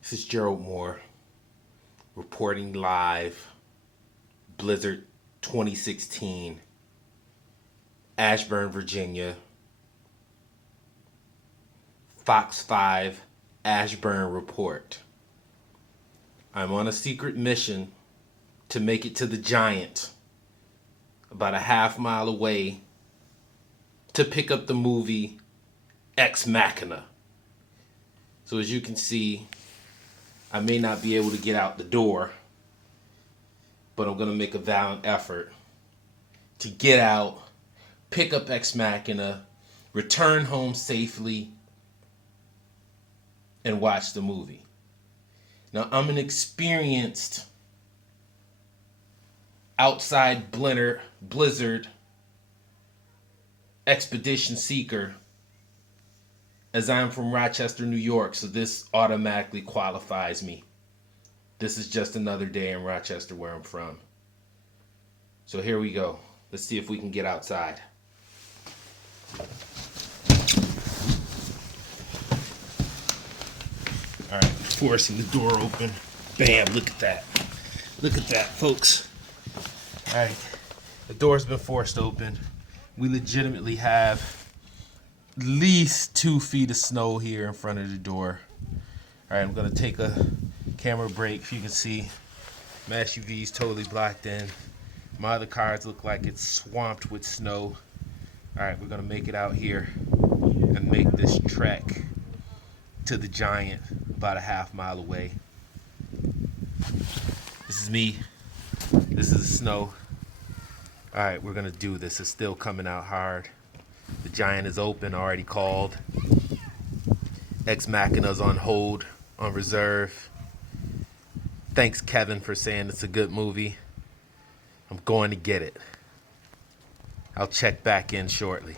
This is Gerald Moore reporting live, Blizzard 2016, Ashburn, Virginia, Fox 5 Ashburn report. I'm on a secret mission to make it to the Giant, about a half mile away, to pick up the movie Ex Machina. So as you can see, I may not be able to get out the door, but I'm going to make a valiant effort to get out, pick up Ex Machina, return home safely, and watch the movie. Now, I'm an experienced outside Blizzard expedition seeker, as I'm from Rochester, New York, so this automatically qualifies me. This is just another day in Rochester, where I'm from. So here we go. Let's see if we can get outside. All right, forcing the door open. Bam, look at that. Look at that, folks. All right, the door's been forced open. We legitimately have at least 2 feet of snow here in front of the door. All right, I'm gonna take a camera break. If you can see, my SUV is totally blocked in. My other cars look like it's swamped with snow. All right, we're gonna make it out here and make this trek to the Giant, about a half mile away. This is me. This is the snow. All right, we're gonna do this. It's still coming out hard. The Giant is open, already called. Ex Machina's on hold, on reserve. Thanks, Kevin, for saying it's a good movie. I'm going to get it. I'll check back in shortly.